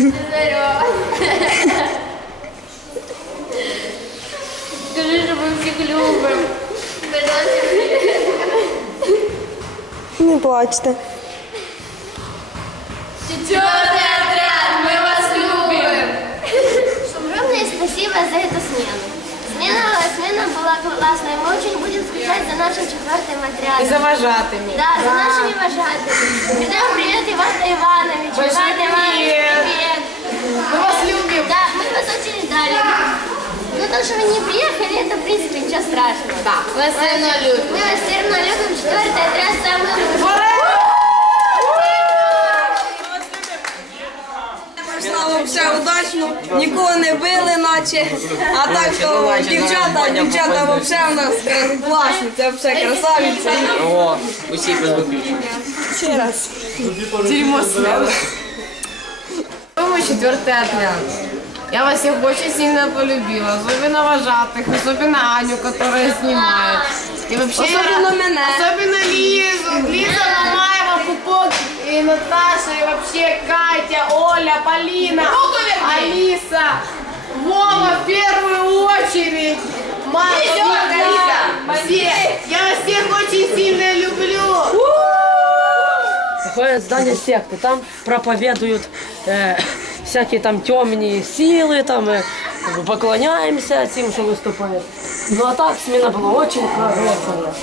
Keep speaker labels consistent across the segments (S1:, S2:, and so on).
S1: Здорово. Скажи, що ми всіх любимо.
S2: Не плачте.
S1: Четвертый отряд, мы вас любим.
S3: Огромное спасибо за эту смену. Смена, смена была классная. Мы очень будем скучать за нашим четвертым отрядом.
S4: за вожатими.
S3: Да, за нашими вожатыми. Передаем привет Ивану Ивановичу.
S4: Большой
S3: то, что вы не приехали, это, в принципе, ничего страшного.
S4: Да.
S1: Мы все равно любим.
S3: Мы вас все равно любим. Четвертый отряд самый лучший.
S2: Пройшла взагалі удачно, нікого не били, наче. А так що дівчата, дівчата взагалі у нас е, класні, це взагалі красавиці.
S5: О, усі без виключення.
S2: Ще раз.
S4: Дерьмо смело. Мы четвертый отряд. Я вас всех очень сильно полюбила, особенно вожатых, особенно Аню, которая снимает. И вообще
S2: Особенно меня.
S4: Особенно Лизу. Лиза Мамаева, Пупок, и Наташа, и вообще Катя, Оля, Полина, Алиса, Вова в первую очередь. Мама, Маргарита, все. Я вас всех очень сильно люблю.
S6: В здание секты, там проповедуют э, всякие там темные силы, там э, поклоняемся тем, что выступает. Ну а так смена была очень хорошая.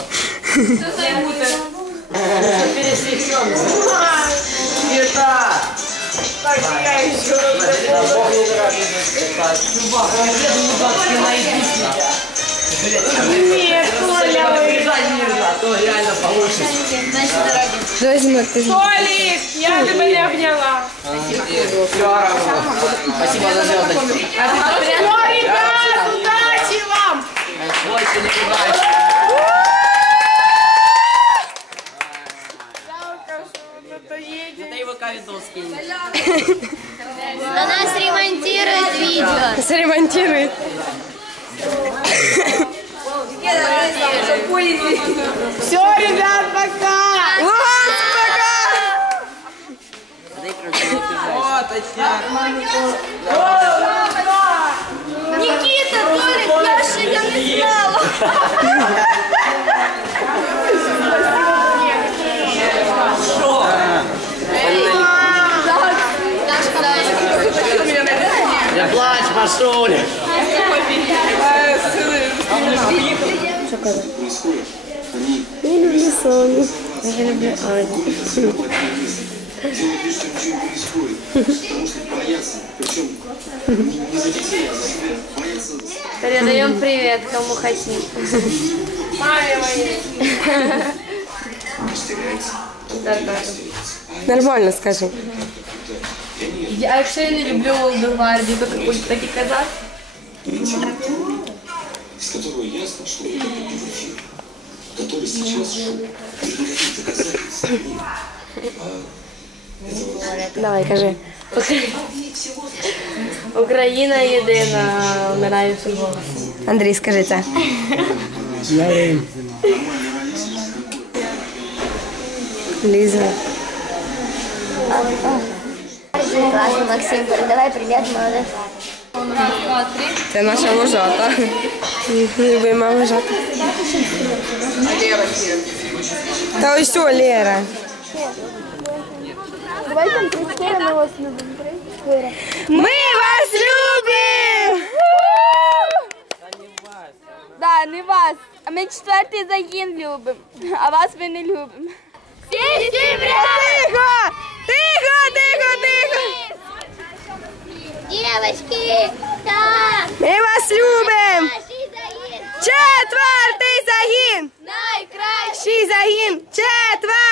S6: Пересечемся.
S4: Так, я еще раз Нет, Коля, вы...
S2: Давай зі мною ти
S4: Толик, я тебя не обняла.
S5: Спасибо за звездочку.
S4: Все, ребят, удачи вам!
S5: Не удачи.
S3: На нас ремонтируют видео.
S2: Заремонтирують.
S4: Все, ребят, пока!
S2: Ось, пока!
S3: Никита, Толик, Яша, я не знала.
S5: Я плачь, Машуля.
S2: Я люблю Соню. Я люблю Аню.
S1: Передаем привет, кому хотим.
S4: Маме моей.
S2: Нормально скажи.
S1: А якщо я не люблю Волгогвардію, то какой так і казати?
S7: из которого ясно, что это певухи, который сейчас шел. Никаких доказательств нет.
S2: Давай, кажи.
S1: Україна єдина, вмирає всім голосом.
S2: Андрій, скажи це. Ліза.
S3: Классно, Максим, передавай привет, молодец.
S2: Це наша вожата. Любима вожата. Та ось що, Лера. Ми вас любимо!
S8: Да, не вас. А ми четвертий загін любимо. А вас ми не любимо.
S3: Всем привет!
S2: Тихо! девочки! Да! Мы вас любим! Четвертый загін! Найкращий загін! Четвертий!